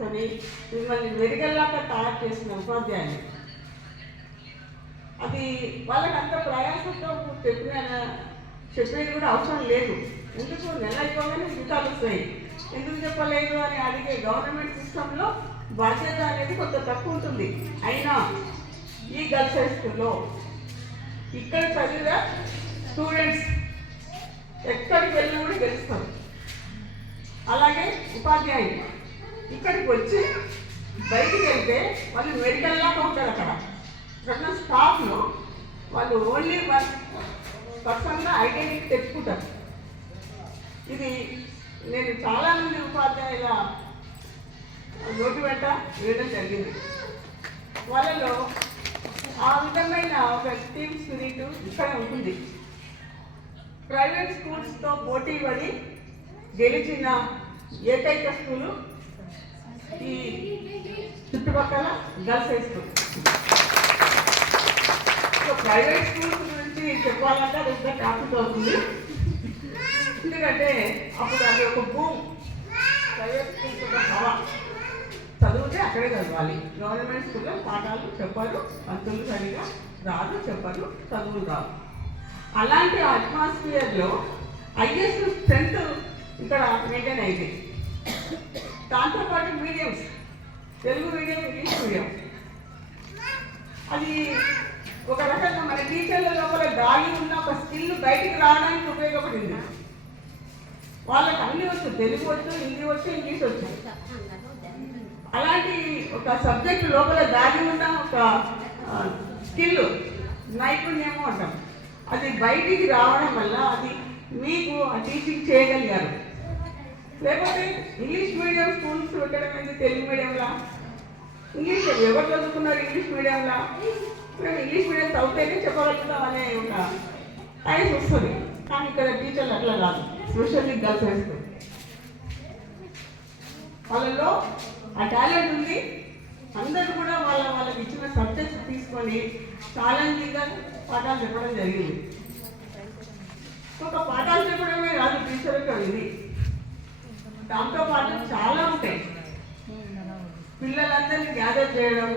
తీసుకొని మిమ్మల్ని మెరుగల్లాగా తయారు చేసిన ఉపాధ్యాయులు. అది వాళ్ళకి అంత ప్రయాసంతో చెప్పిన చెప్పేది కూడా అవసరం లేదు. ఎందుకు? నెల అయిపోగానే జీతాలు వస్తాయి. ఎందుకు చెప్పలేదు అని అడిగే గవర్నమెంట్ సిస్టంలో బాధ్యత అనేది కొంత తక్కువ ఉంటుంది. అయినా ఈ గర్ల్స్ హై స్కూల్లో ఇక్కడ చదివిన స్టూడెంట్స్ ఎక్కడికి వెళ్ళినా కూడా గెలుస్తారు. అలాగే ఉపాధ్యాయులు. ఇక్కడికి వచ్చి బయటికి వెళ్తే వాళ్ళు మెడికల్ లాగా ఉంటారు అక్కడ. ఇక్కడ స్టాఫ్లో వాళ్ళు ఓన్లీ వన్ పర్సన్గా ఐడెంటిటీ తెచ్చుకుంటారు. ఇది నేను చాలామంది ఉపాధ్యాయుల నోటి వెంట వేయడం జరిగింది. వాళ్ళలో ఆ విధమైన ఒక టీమ్ స్పిరిట్ ఇక్కడ ఉంటుంది. ప్రైవేట్ స్కూల్స్తో పోటీ పడి గెలిచిన ఏకైక స్కూలు ఈ చుట్టుపక్కల girls high school. So private schools గురించి చెప్పాలంటే అది ఇంకా టాపిక్ అవుతుంది. ఎందుకంటే అప్పుడు అది ఒక భూమ్ ప్రైవేట్ స్కూల్స్ ఒక హవా. చదివితే అక్కడే చదవాలి. గవర్నమెంట్ స్కూల్లో పాఠాలు చెప్పరు పంతులు సరిగా రాదు చెప్పరు చదువులు రాదు అలాంటి అట్మాస్ఫియర్లో ఐఎస్ స్ట్రెంత్ ఇక్కడ మెయింటైన్ అయింది. దాంతోపాటు mediums Telugu medium English medium. అది ఒక రకంగా మన టీచర్ల లోపల దాగి ఉన్న ఒక స్కిల్ బయటికి రావడానికి ఉపయోగపడింది. వాళ్ళకి అన్ని వచ్చు. తెలుగు వచ్చు హిందీ వచ్చు ఇంగ్లీష్ వచ్చు. అలాంటి ఒక సబ్జెక్ట్ లోపల దాగి ఉన్న ఒక స్కిల్ నైపుణ్యము అంటాం. అది బయటికి రావడం వల్ల అది మీకు ఆ టీచింగ్ చేయగలిగారు. లేకపోతే ఇంగ్లీష్ మీడియం స్కూల్స్ పెట్టడం ఏంటి తెలుగు మీడియంలా? ఇంగ్లీష్ ఎవరు చదువుకున్నారు ఇంగ్లీష్ మీడియంలా? మేము ఇంగ్లీష్ మీడియం చదివితేనే చెప్పగలుగుతాం అనే ఒక టైం వస్తుంది. కానీ ఇక్కడ టీచర్లు అట్లా కాదు. స్పెషల్లీ గర్ల్స్ హై వాళ్ళలో ఆ టాలెంట్ ఉంది. అందరూ కూడా వాళ్ళ వాళ్ళకి ఇచ్చిన సబ్జెక్ట్స్ తీసుకొని టాలెంట్గా పాఠాలు చెప్పడం జరిగింది. ఒక పాఠాలు చెప్పడమే కాదు టీచర్ యొక్క ఇది దాంతో పాటు చాలా ఉంటాయి. పిల్లలందరినీ గ్యాదర్ చేయడం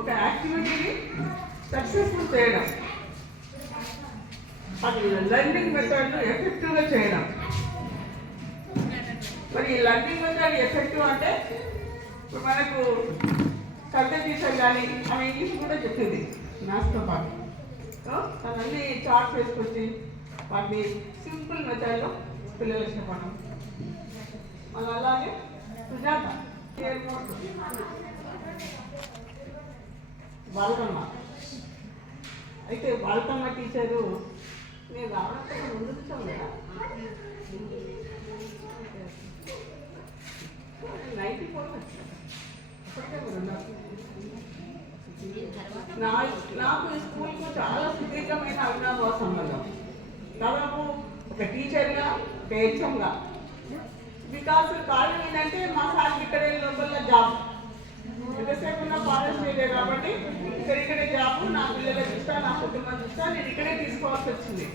ఒక యాక్టివిటీని సక్సెస్ఫుల్ చేయడం. అది లెర్నింగ్ మెథడ్ను ఎఫెక్టివ్గా చేయడం. మరి ఈ లర్నింగ్ మెథడ్ ఎఫెక్టివ్ అంటే ఇప్పుడు మనకు కవిత టీచర్ కానీ ఆమె ఇంగ్లీష్ కూడా చెప్పింది మ్యాథ్స్తో పాటు. తనన్నీ చార్ట్స్ వేసుకొచ్చి వాటిని సింపుల్ మెథడ్లో పిల్లలకి చెప్పడం. మళ్ళీ అలాగే సుజాత బాలకమ్మ. అయితే బాలకమ్మ టీచరు నేను రావడంతో ముందు కదా నైన్టీ ఫోర్. నా నాకు ఈ స్కూల్కు చాలా సుదీర్ఘమైన అవినాభావ సంబంధం. దాదాపు ఒక టీచర్గా ఒక హెచ్ఎంగా. బికాస్ కారణం ఏంటంటే మా సార్ ఇక్కడ లోపల జాబ్. ఎంతసేపు ఉన్న ఫారెస్ట్ కాబట్టి ఇక్కడ ఇక్కడే జాబ్ నా పిల్లల చూస్తా నా కుటుంబం చూస్తా నేను ఇక్కడే తీసుకోవాల్సి వచ్చింది.